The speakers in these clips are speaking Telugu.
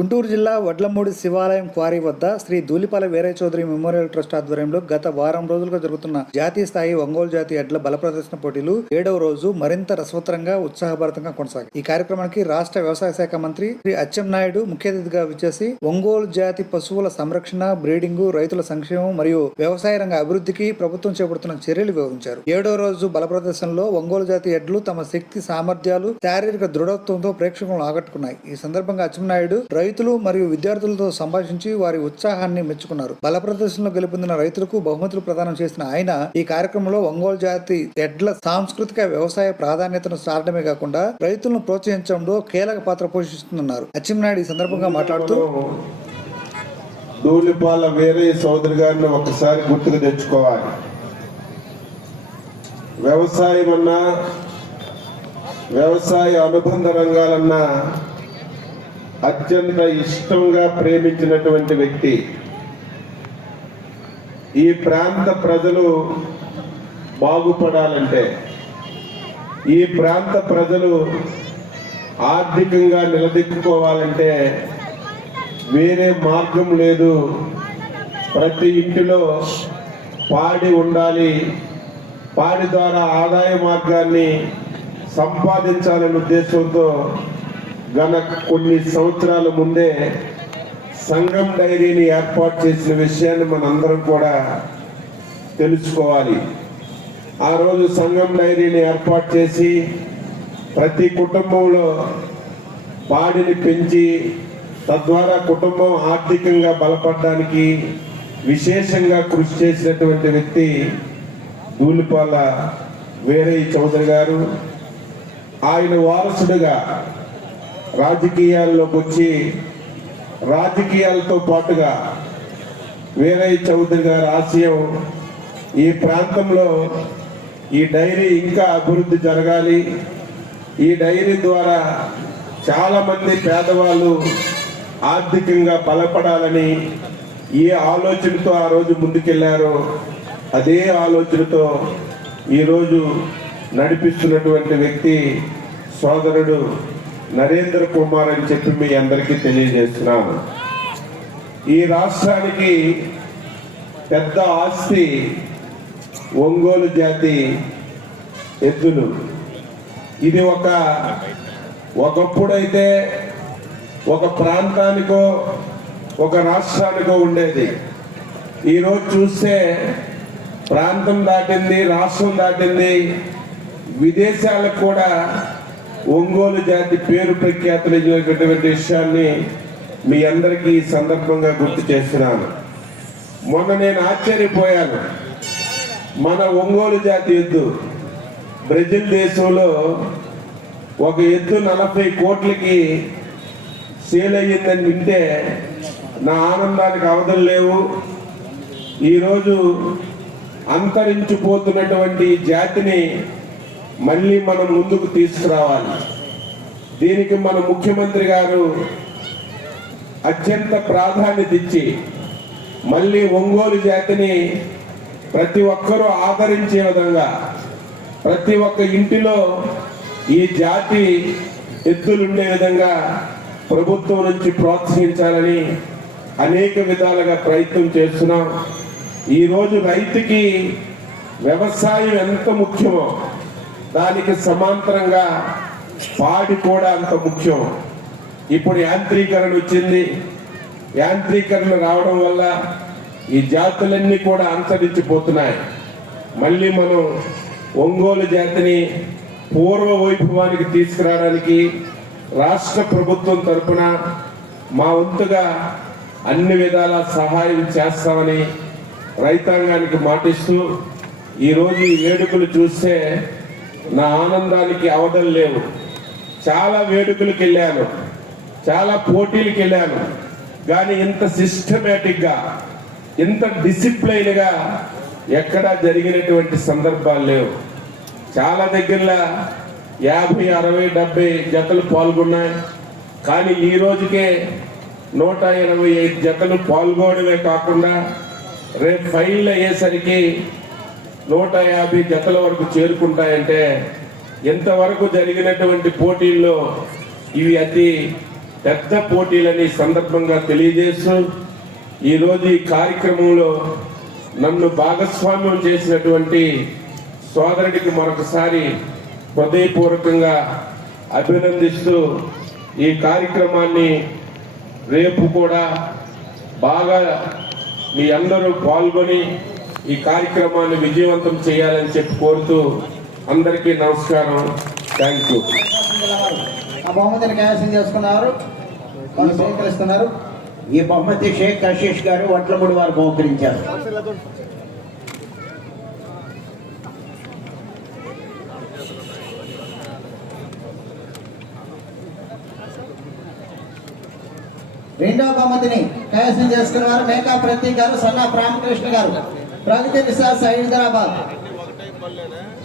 గుంటూరు జిల్లా వడ్లమూడి శివాలయం క్వారీ వద్ద శ్రీ ధూలిపాల వీరయ్య చౌదరి మెమోరియల్ ట్రస్ట్ ఆధ్వర్యంలో గత వారం రోజులుగా జరుగుతున్న జాతీయ స్థాయి ఒంగోలు జాతి ఎడ్ల బల ప్రదర్శన పోటీలు ఏడవ రోజు మరింత రసవత్తరంగా ఉత్సాహభరితంగా కొనసాగాయి. ఈ కార్యక్రమానికి రాష్ట్ర వ్యవసాయ శాఖ మంత్రి శ్రీ అచ్చెన్నాయుడు ముఖ్య అతిథిగా విచ్చేసి ఒంగోలు జాతి పశువుల సంరక్షణ బ్రీడింగ్ రైతుల సంక్షేమం మరియు వ్యవసాయ రంగ అభివృద్ధికి ప్రభుత్వం చేపడుతున్న చర్యలు వివరించారు. ఏడో రోజు బల ప్రదర్శనలో ఒంగోలు జాతి ఎడ్లు తమ శక్తి సామర్థ్యాలు శారీరక దృఢత్వంతో ప్రేక్షకులను ఆకట్టుకున్నాయి. ఈ సందర్భంగా అచ్చెన్నాయుడు రైతులు మరియు విద్యార్థులతో సంభాషించి వారి ఉత్సాహాన్ని మెచ్చుకున్నారు. బల ప్రదర్శనలో గెలుపొందిన రైతులకు బహుమతులు ప్రదానం చేసిన ఆయన ఈ కార్యక్రమంలో ఒంగోలు జాతి ఎడ్ల సాంస్కృతిక వ్యవసాయ ప్రాధాన్యతను సారడమే కాకుండా రైతులను ప్రోత్సహించడంలో కీలక పాత్ర పోషిస్తున్నారు అచ్చెన్నాయుడు ఈ సందర్భంగా మాట్లాడుతూ ధూళిపాల వేరే సోదరి గారిని ఒకసారి గుర్తుకు తెచ్చుకోవాలి. వ్యవసాయం అన్నా వ్యవసాయ అనుబంధ రంగాలన్నా అత్యంత ఇష్టంగా ప్రేమించినటువంటి వ్యక్తి. ఈ ప్రాంత ప్రజలు బాగుపడాలంటే ఈ ప్రాంత ప్రజలు ఆర్థికంగా నిలదొక్కుకోవాలంటే వేరే మార్గం లేదు. ప్రతి ఇంటిలో పాడి ఉండాలి. పాడి ద్వారా ఆదాయ మార్గాన్ని సంపాదించాలనే ఉద్దేశంతో గన కొన్ని సంవత్సరాల ముందే సంఘం డైరీని ఏర్పాటు చేసిన విషయాన్ని మనందరం కూడా తెలుసుకోవాలి. ఆ రోజు సంఘం డైరీని ఏర్పాటు చేసి ప్రతి కుటుంబంలో పాడిని పెంచి తద్వారా కుటుంబం ఆర్థికంగా బలపడడానికి విశేషంగా కృషి చేసినటువంటి వ్యక్తి దూలిపాల వేరయ్య చౌదరి గారు. ఆయన వారసుడిగా రాజకీయాల్లోకి వచ్చి రాజకీయాలతో పాటుగా వీరయ్య చౌదరి గారి ఆశయం ఈ ప్రాంతంలో ఈ డైరీ ఇంకా అభివృద్ధి జరగాలి. ఈ డైరీ ద్వారా చాలామంది పేదవాళ్ళు ఆర్థికంగా బలపడాలని ఏ ఆలోచనతో ఆ రోజు ముందుకెళ్ళారో. అదే ఆలోచనతో ఈరోజు నడిపిస్తున్నటువంటి వ్యక్తి సోదరుడు నరేంద్ర కుమార్ అని చెప్పి మీ అందరికీ తెలియజేస్తున్నాను ఈ రాష్ట్రానికి పెద్ద ఆస్తి ఒంగోలు జాతి ఎద్దులు. ఇది ఒక ఒకప్పుడైతే ఒక ప్రాంతానికో ఒక రాష్ట్రానికో ఉండేది. ఈరోజు చూస్తే ప్రాంతం దాటింది రాష్ట్రం దాటింది విదేశాలకు కూడా ఒంగోలు జాతి పేరు ప్రఖ్యాతులు ఇచ్చినటువంటి విషయాన్ని మీ అందరికీ ఈ సందర్భంగా గుర్తు చేస్తున్నాను. మొన్న నేను ఆశ్చర్యపోయాను. మన ఒంగోలు జాతి ఎద్దు బ్రెజిల్ దేశంలో ఒక ఎద్దు నలభై కోట్లకి సేల్ అయ్యిందని వింటే నా ఆనందానికి అవధులు లేవు. ఈరోజు అంతరించిపోతున్నటువంటి జాతిని మళ్ళీ మనం ముందుకు తీసుకురావాలి. దీనికి మన ముఖ్యమంత్రి గారు అత్యంత ప్రాధాన్యత ఇచ్చి మళ్ళీ ఒంగోలు జాతిని ప్రతి ఒక్కరూ ఆదరించే విధంగా ప్రతి ఒక్క ఇంటిలో ఈ జాతి ఎత్తులు ఉండే విధంగా ప్రభుత్వం నుంచి ప్రోత్సహించాలని అనేక విధాలుగా ప్రయత్నం చేస్తున్నాం. ఈరోజు రైతుకి వ్యవసాయం ఎంత ముఖ్యమో దానికి సమాంతరంగా పాడి కూడా అంత ముఖ్యం. ఇప్పుడు యాంత్రీకరణ వచ్చింది. యాంత్రీకరణ రావడం వల్ల ఈ జాతులన్నీ కూడా అంతరించిపోతున్నాయి. మళ్ళీ మనం ఒంగోలు జాతిని పూర్వ వైభవానికి తీసుకురావడానికి రాష్ట్ర ప్రభుత్వం తరఫున మా వంతుగా అన్ని విధాల సహాయం చేస్తామని రైతాంగానికి మాటిస్తూ ఈరోజు ఈ వేడుకలు చూస్తే నా ఆనందానికి అవధులు లేవు. చాలా వేడుకలకు వెళ్ళాను చాలా పోటీలకు వెళ్ళాను కానీ ఇంత సిస్టమేటిక్గా ఇంత డిసిప్లైన్గా ఎక్కడా జరిగినటువంటి సందర్భాలు లేవు. చాలా దగ్గరలో యాభై అరవై డెబ్బై జతలు పాల్గొన్నాయి. కానీ ఈ రోజుకే నూట ఎనభై ఐదు జతలు పాల్గొనడమే కాకుండా రేపు ఫైనల్ అయ్యేసరికి నూట యాభై జతల వరకు చేరుకుంటాయంటే ఎంతవరకు జరిగినటువంటి పోటీల్లో ఇవి అతి పెద్ద పోటీలని సందర్భంగా తెలియజేస్తూ ఈరోజు ఈ కార్యక్రమంలో నన్ను భాగస్వామ్యం చేసినటువంటి సోదరుడికి మరొకసారి హృదయపూర్వకంగా అభినందిస్తూ ఈ కార్యక్రమాన్ని రేపు కూడా బాగా మీ అందరూ పాల్గొని ఈ కార్యక్రమాన్ని విజయవంతం చేయాలని చెప్పి కోరుతూ అందరికీ నమస్కారం. థ్యాంక్ యూ ఆ బహుమతిని కైవసం చేసుకున్నారు. వాళ్ళు స్వీకరిస్తున్నారు. ఈ బహుమతి షేక్ కశీష్ గారు వడ్లమూడి వారు బహుకరించారు. రెండవ బహుమతిని కైవసం చేసుకున్నారు మేకా ప్రతీక్ గారు సన్నా రామకృష్ణ గారు. ప్రగతి విశాల్ హైదరాబాద్.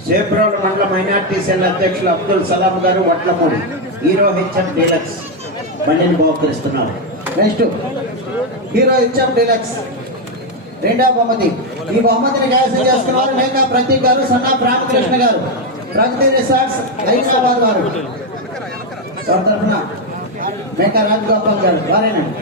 సేప్రోల్ మండల మైనార్టీ సెల్ అధ్యక్షులు అబ్దుల్ సలాం గారు వడ్లమూడి. హీరో హెచ్ఎం డీలక్స్ బండిని బహుకరిస్తున్నారు. నెక్స్ట్ హీరో ఇచ్చం డీలక్స్ రెండవ బహుమతి. ఈ బహుమతిని కైవసం చేసుకున్నారు మేకా ప్రతీక్ గారు సన్నా రామకృష్ణ గారు. ప్రగతి రిసార్ట్స్ హైదరాబాద్ వారు. వారి తరఫున మేకా రాజగోపాల్ గారు వారేనండి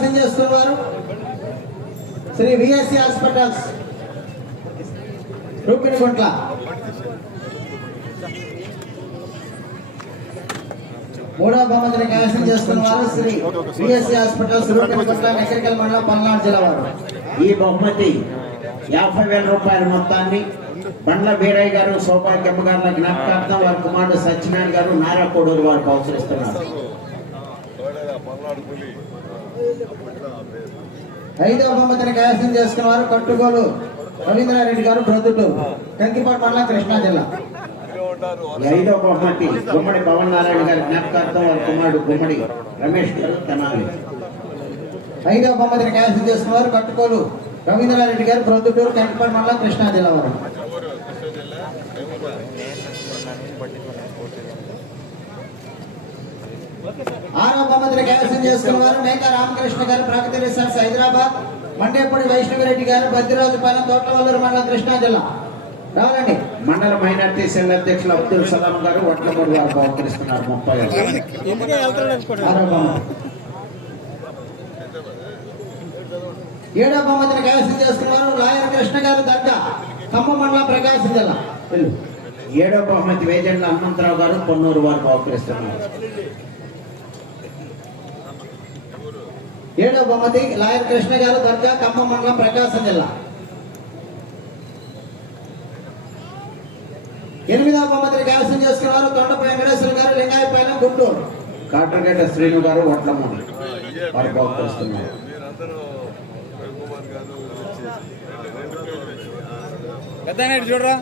కైవసం చేస్తున్నారు. Shri VSC hospitals. రూపినిగుంట్ల మూడవ బహుమతిని కైవసం చేస్తున్నారు శ్రీ విఎస్సి హాస్పిటల్స్ రూపినిగుంట్ల మెకరికల్ మండలం పల్నాడు జిల్లా వారు. ఈ బహుమతి యాభై వేల రూపాయల మొత్తాన్ని బండ్ల వీరయ్య గారు సౌభాగ్యమ్మ గారుల జ్ఞాపకార్థం వారి కుమారుడు సత్యనారాయణ గారు నారా కోడూరు వారు బహుకరిస్తున్నారు ఐదవ బహుమతిని కైవసం చేసుకున్నారు కట్టుగోలు రవీంద్రారెడ్డి గారు ప్రొద్దుటూరు కంకిపాడు మండలం కృష్ణా జిల్లా. ఈ ఐదో బహుమతి గుమ్మడి పవన్ నారాయణ గారి జ్ఞాపకార్థం వారి కుమారుడు గుమ్మడి రమేష్ గారు తెనాలి. ఐదవ బహుమతిని కైవసం చేసుకున్నారు కట్టుకోలు రవీంద్రారెడ్డి గారు ప్రొద్దుటూరు కంకిపాడు మండలం కృష్ణా జిల్లా వారు. ఆరవ బహుమతిని కైవసం చేసుకున్నారు మేకా రామకృష్ణ గారు ప్రగతి రిసార్ట్స్ హైదరాబాద్ మండేపూడి వైష్ణవిరెడ్డి గారు బద్దిరాజుపాలెం తోటవల్లూరు మండలం కృష్ణా జిల్లా. రావాలండి. మండల మైనార్టీ సెల్ అధ్యక్షులు అబ్దుల్ సలాం గారు వడ్లమూడి వారు బహుకరిస్తున్నారు. ముప్పై ఏడవ బహుమతిని కైవసం చేసుకున్నారు లాయర్ కృష్ణ గారు దర్గా ఖమ్మం మండలం ప్రకాశం జిల్లా. ఏడో బహుమతి వేజెండ్ల హనుమంతరావు గారు పొన్నూరు వారు బహుకరిస్తున్నారు. ఏడవ బహుమతి లాయర్ కృష్ణ గారు దర్గా ఖమ్మం మండలం ప్రకాశం జిల్లా. ఎనిమిదవ బహుమతిని కైవసం చేసుకున్నారు తొండపై వెంకటేశ్వర గారు లింగాయపాలెం గుంటూరు. కాట్రగడ్డ శ్రీను గారు వడ్లమూడి వారు బహుకరిస్తున్నారు చూడరా?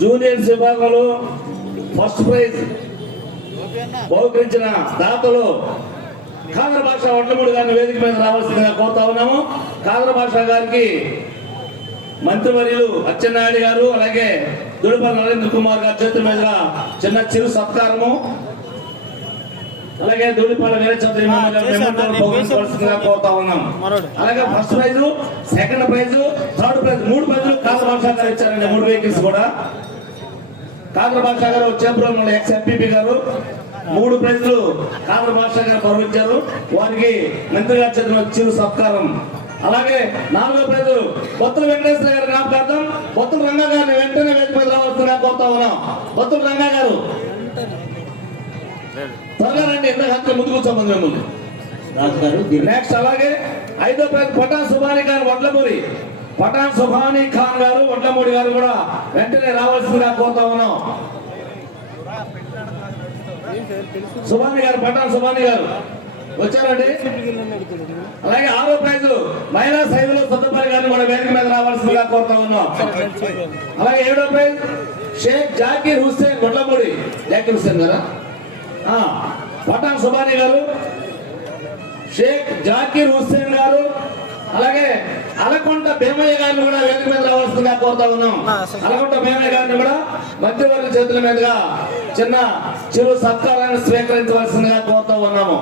జూనియర్స్ విభాగంలో ఫస్ట్ ప్రైజ్ బహుకరించిన దాతలు కాదర భాష వడ్లమూడి గారిని వేదిక మీద రావాల్సిందిగా కోరుతా ఉన్నాము. కాదర భాష గారికి మంత్రివర్యులు అచ్చెన్నాయుడు గారు అలాగే దుడిపల్లి నరేంద్ర కుమార్ గారి చేతుల మీద చిన్న చిరు సత్కారము. అలాగే దుడిపల్లి వీర చౌదరి బహుకరించవలసిందిగా కోరుతా ఉన్నాం. అలాగే first prize second prize third prize మూడు ప్రైజులు కాదర భాష గారు ఇచ్చారండి. మూడు వెహికల్స్ కూడా. కాదర భాష గారు చేపురం ఎక్స్ ఎంపీపీ గారు. మూడు ప్రైజులు కాదర భాష గారు గౌరవించారు వారికి మంత్రి గారి చేతుల చిరు సత్కారం. అలాగే నాలుగో ప్రైజు బొత్తుల వెంకటేశ్వర గారి జ్ఞాపకార్థం బొత్తుల రంగా గారిని వెంటనే వేదిక మీద రావాల్సిందిగా కోరుతా ఉన్నాం. బొత్తుల రంగా గారు త్వరగా రండి ఎంత హత్య ముందు కూర్చోమంది మిమ్మల్ని రాజు గారు నెక్స్ట్ అలాగే ఐదో ప్రైజ్ పటాన్ సుభాని గారు వడ్లమూరి. పటాన్ సుభాని ఖాన్ గారు వడ్లమూడి గారు కూడా వెంటనే రావాల్సిందిగా కోరుతా ఉన్నాం. సుభాని గారు పట్టాన్ సుభాని గారు వచ్చారండి? అలాగే ఆరో ప్రైజులు మహిళా సైదులు సొంతపల్లి గారిని కూడా వేదిక మీద రావాల్సిందిగా కోరుతా ఉన్నాం. అలాగే ఏడో ప్రైజ్ షేక్ జాకీర్ హుస్సేన్ గొడ్లమూడి జాకీర్ హుస్సేన్ గారా? పఠాన్ సుబాని గారు షేక్ జాకీర్ హుస్సేన్ గారు అలాగే అలకొండ భీమయ్య గారిని కూడా వేదిక మీద రావాల్సిందిగా కోరుతా ఉన్నాం. అలకొండ భీమయ్య గారిని కూడా మధ్యవర్గ చేతుల మీదుగా చిన్న చిరు సత్కారాన్ని స్వీకరించవలసిందిగా కోరుతా ఉన్నాము.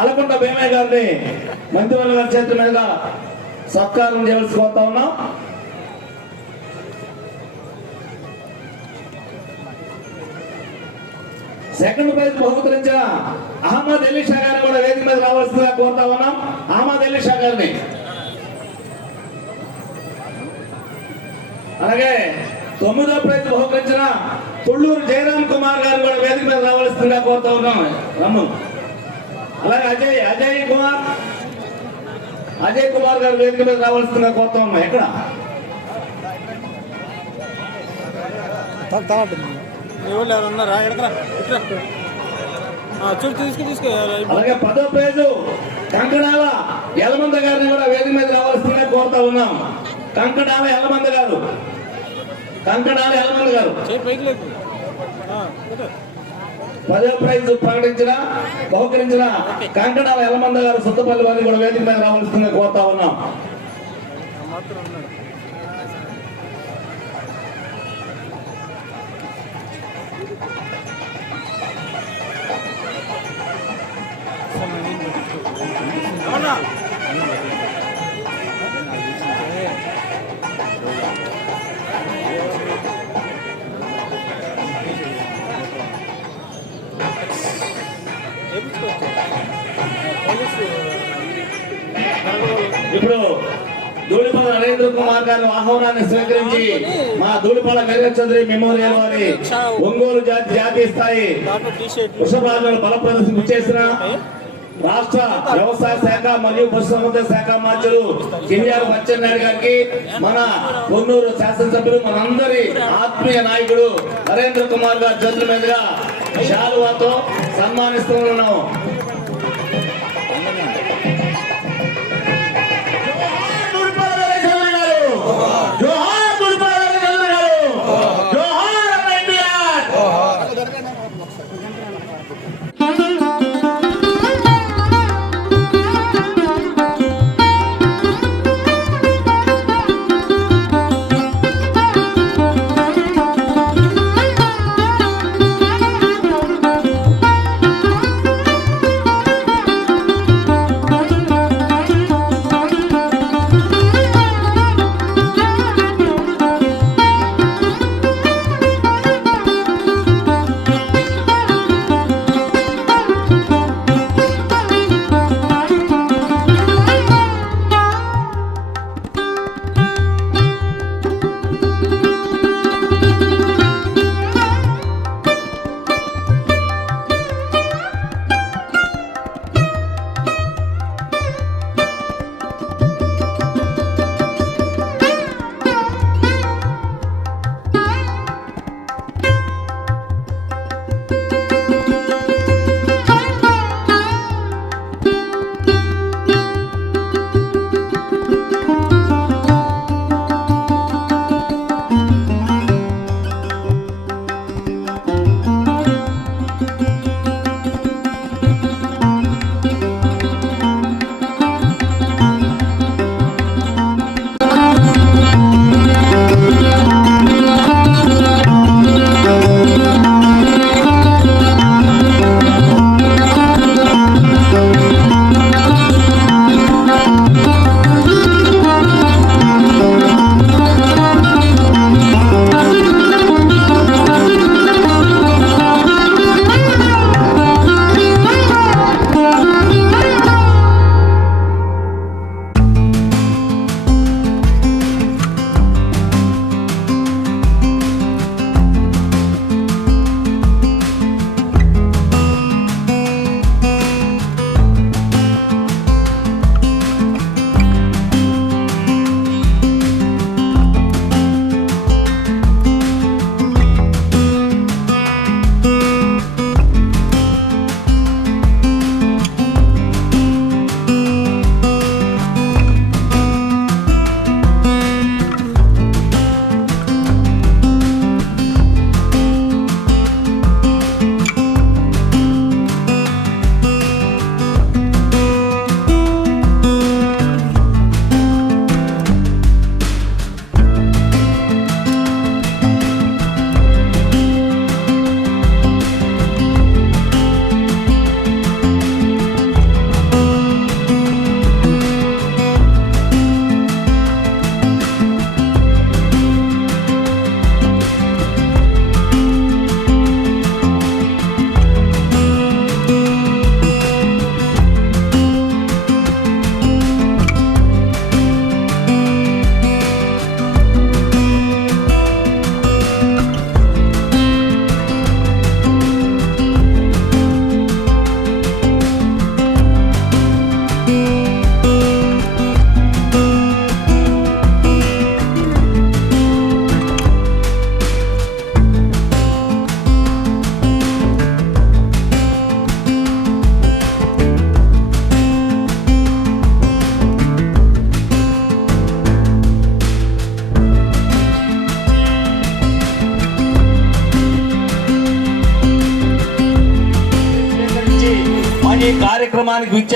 అలకొండ భీమయ్య గారిని మంత్రివర్గ గారి చేతుల మీదుగా సత్కారం చేయవలసి కోరుతా ఉన్నాం. సెకండ్ ప్రైజ్ బహుకరించిన అహ్మద్ అలీ షా గారిని కూడా వేదిక మీద రావాల్సిందిగా కోరుతా ఉన్నాం. అహ్మద్ అలీ షా గారిని. అలాగే తొమ్మిదో ప్రైజ్ బహుకరించిన తుళ్ళూరు జయరామ్ కుమార్ గారిని కూడా వేదిక మీద రావాల్సిందిగా కోరుతా ఉన్నాం. రమ్ము. అలాగే అజయ్ అజయ్ కుమార్. అజయ్ కుమార్ గారు వేదిక మీద రావాల్సిందిగా కోరుతా ఉన్నాం. ఎక్కడ? అలాగే పదో ప్రైజు కంకణాల యలమంద గారిని కూడా వేదిక మీద రావాల్సిందిగా కోరుతా ఉన్నాం. కంకణాల యలమంద గారు. కంకణాల యలమంద గారు చేయి పైకి లేదు పెట్టు. పదో ప్రైజ్ ప్రకటించిన బహుకరించిన కంకణాల యలమంద గారు సొంతపల్లి వారిని కూడా వేదిక మీద రావాల్సిందిగా కోరుతా ఉన్నాం. ఇప్పుడు ధూళిపాల నరేంద్ర కుమార్ గారి ఆహ్వానాన్ని స్వీకరించి మా ధూళిపాల వెంకటచంద్రి మెమోరియల్ వారి ఒంగోలు జాతి జాతీయ స్థాయి డాక్టర్ వృషభాలను బల ప్రదర్శన చేసిన రాష్ట్ర వ్యవసాయ శాఖ మరియు పశుసంవర్ధక శాఖ మంత్రులు కింజారు బచ్చెన్నాయుడు గారికి మన కొన్నూరు శాసనసభ్యులు మనందరి ఆత్మీయ నాయకుడు నరేంద్ర కుమార్ గారి చేతుల మీదుగా శాలువాతో సన్మానిస్తూ ఉన్నాం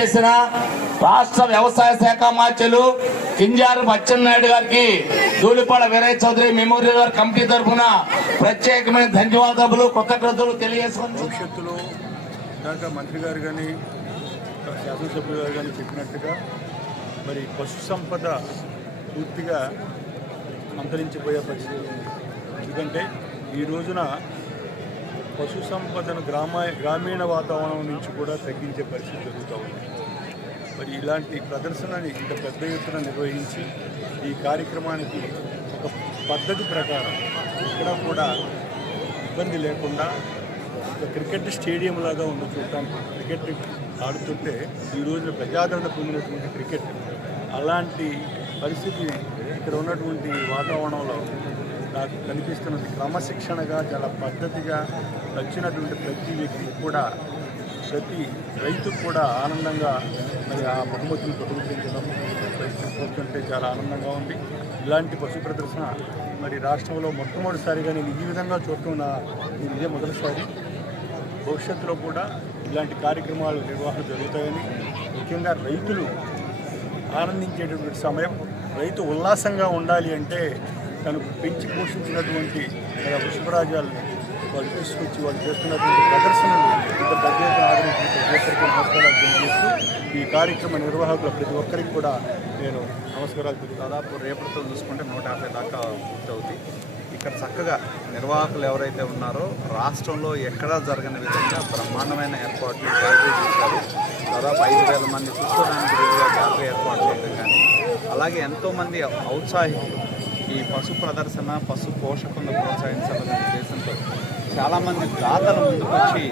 చేసిన రాష్ట్ర వ్యవసాయ శాఖ మార్చులు కింజారు అచ్చెన్నాయుడు గారికి ధూళిపాడ వీరయ్య చౌదరి మెమోరియల్ వారి కమిటీ తరఫున ప్రత్యేకమైన ధన్యవాదాలు కృతజ్ఞతలు తెలియజేసుకుంటున్నాను. ఇందాక మంత్రి గారు కానీ శాసనసభ్యులు గారు కానీ చెప్పినట్టుగా మరి పశు సంపద పూర్తిగా అంతరించిపోయే పరిస్థితి ఎందుకంటే ఈ రోజున పశు సంపదను గ్రామ గ్రామీణ వాతావరణం నుంచి కూడా తగ్గించే పరిస్థితి జరుగుతూ ఉంది. మరి ఇలాంటి ప్రదర్శనని ఇంత పెద్ద ఎత్తున నిర్వహించి ఈ కార్యక్రమానికి ఒక పద్ధతి ప్రకారం ఇక్కడ కూడా ఇబ్బంది లేకుండా ఒక క్రికెట్ స్టేడియం లాగా ఉంది చూడటానికి క్రికెట్ ఆడుతుంటే ఈ రోజున ప్రజాదరణ పొందినటువంటి క్రికెట్ అలాంటి పరిస్థితి ఇక్కడ ఉన్నటువంటి వాతావరణంలో నాకు కనిపిస్తున్నది క్రమశిక్షణగా చాలా పద్ధతిగా వచ్చినటువంటి ప్రతి వ్యక్తికి కూడా ప్రతి రైతుకు కూడా ఆనందంగా మరి ఆ బహుమతులు ప్రదర్శించడం చూస్తుంటే చాలా ఆనందంగా ఉంది. ఇలాంటి పశు ప్రదర్శన మరి రాష్ట్రంలో మొట్టమొదటిసారిగా నేను ఈ విధంగా చూడటం నా ఇది ఇదే మొదటిసారి. భవిష్యత్తులో కూడా ఇలాంటి కార్యక్రమాలు నిర్వహణ జరుగుతాయని ముఖ్యంగా రైతులు ఆనందించేటటువంటి సమయం రైతు ఉల్లాసంగా ఉండాలి అంటే తను పెంచి పోషించినటువంటి ఆ పుష్పరాజాలను వాళ్ళు తీసుకొచ్చి వాళ్ళు చేస్తున్నటువంటి ప్రదర్శనలు ఇంత పెద్ద ఆదరించి ప్రతి ఒక్కరికి నమస్కారాలు తెలియజేస్తూ ఈ కార్యక్రమ నిర్వాహకులు ప్రతి ఒక్కరికి కూడా నేను నమస్కారాలు తెలియజేస్తాను దాదాపు రేపటితో చూసుకుంటే నూట యాభై దాకా పూర్తవుతాయి. ఇక్కడ చక్కగా నిర్వాహకులు ఎవరైతే ఉన్నారో రాష్ట్రంలో ఎక్కడా జరగని విధంగా బ్రహ్మాండమైన ఏర్పాట్లు గ్యాలరీ చేశారు. దాదాపు ఐదు వేల మంది కూర్చోడానికి వీలుగా గ్యాలరీ ఏర్పాటు చేయడం కానీ అలాగే ఎంతోమంది ఔత్సాహికులు ఈ పశు ప్రదర్శన పశు పోషకులను ప్రోత్సహించాలనే ఉద్దేశంతో చాలామంది దాతలు ముందుకొచ్చి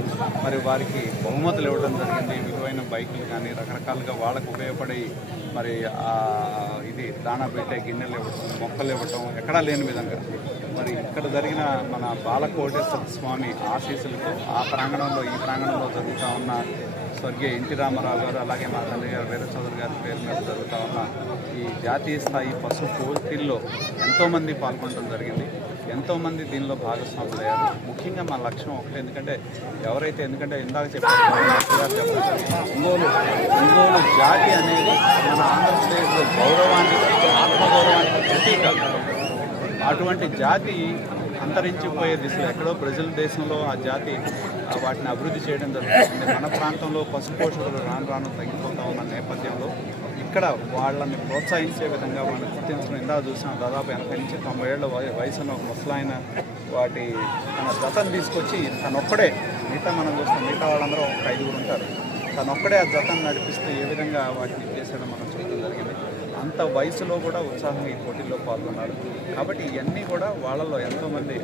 మరి వారికి బహుమతులు ఇవ్వడం జరిగింది. విలువైన బైకులు కానీ రకరకాలుగా వాళ్ళకు ఉపయోగపడే మరి ఇది దాణా పెట్టే గిన్నెలు ఇవ్వటం మొక్కలు ఇవ్వటం ఎక్కడా లేని విధంగా మరి ఇక్కడ జరిగిన మన బాలకోటేశ్వర స్వామి ఆశీస్సులతో ఆ ప్రాంగణంలో ఈ ప్రాంగణంలో జరుగుతూ ఉన్న స్వర్గీయ ఎన్టీ రామారావు గారు అలాగే మా తండ్రి గారు వేరే చౌదరి గారి పేరు మీద జరుగుతూ ఉన్న ఈ జాతీయ స్థాయి పశు పోటీల్లో ఎంతోమంది పాల్గొనడం జరిగింది. ఎంతోమంది దీనిలో భాగస్వాములు అయ్యారు ముఖ్యంగా మా లక్ష్యం ఒకటి ఎందుకంటే ఎవరైతే ఎందుకంటే ఇందాక చెప్పారు ఒంగోలు ఒంగోలు జాతి అనేది మన ఆంధ్రప్రదేశ్లో గౌరవానికి ఆత్మగౌరవానికి ప్రతీక అటువంటి జాతి అంతరించిపోయే దిశలో ఎక్కడో బ్రెజిల్ దేశంలో ఆ జాతి వాటిని అభివృద్ధి చేయడం జరుగుతుంది. మన ప్రాంతంలో పశుపోషకులు రాను రాను తగ్గిపోతా ఉన్న నేపథ్యంలో ఇక్కడ వాళ్ళని ప్రోత్సహించే విధంగా మనం గుర్తించడం ఇందా చూసాం. దాదాపు ఎనభై నుంచి తొంభై ఏళ్ళ వయసున్న ఒక ముసలాయన వాటి తన జతను తీసుకొచ్చి తనొక్కడే మిగతా మనం చూస్తాం మిగతా వాళ్ళందరూ ఒక ఐదుగురు ఉంటారు. తనొక్కడే ఆ జతను నడిపిస్తే ఏ విధంగా వాటిని చేసేయడం మనం చూడడం జరిగింది. అంత వయసులో కూడా ఉత్సాహంగా ఈ పోటీల్లో పాల్గొన్నారు. కాబట్టి ఇవన్నీ కూడా వాళ్ళలో ఎంతోమంది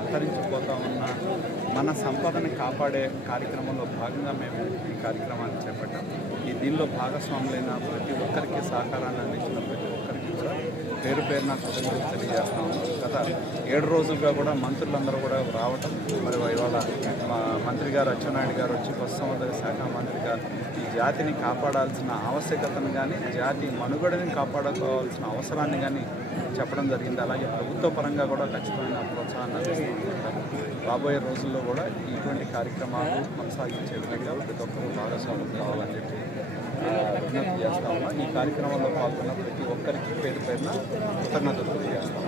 అంతరించిపోతా ఉన్న మన సంపదని కాపాడే కార్యక్రమంలో భాగంగా మేము ఈ కార్యక్రమాన్ని చేపట్టాం. ఈ దీనిలో భాగస్వాములైన ప్రతి ఒక్కరికి సహకారాన్ని అందించిన ప్రతి ఒక్కరికి కూడా పేరు పేరున కృతజ్ఞతలు తెలియజేస్తా ఉన్నాం. గత ఏడు రోజులుగా కూడా మంత్రులందరూ కూడా రావటం మరి ఇవాళ మా మంత్రి గారు అచ్చెన్నాయుడు గారు వచ్చి పశుసంవర్ధక శాఖ మంత్రి గారు ఈ జాతిని కాపాడాల్సిన ఆవశ్యకతను కానీ జాతి మనుగడని కాపాడుకోవాల్సిన అవసరాన్ని కానీ చెప్పడం జరిగింది. అలాగే ప్రభుత్వ పరంగా కూడా ఖచ్చితమైన ప్రోత్సాహాన్ని అందిస్తున్నారు. రాబోయే రోజుల్లో కూడా ఇటువంటి కార్యక్రమాలు కొనసాగించే విధంగా ప్రతి ఒక్కరు భాగస్వాములు కావాలని చెప్పి విజ్ఞప్తి చేస్తా ఉన్నాం. ఈ కార్యక్రమంలో పాల్గొన్న ప్రతి ఒక్కరికి పేరు పేరున కృతజ్ఞతలు తెలియజేస్తాం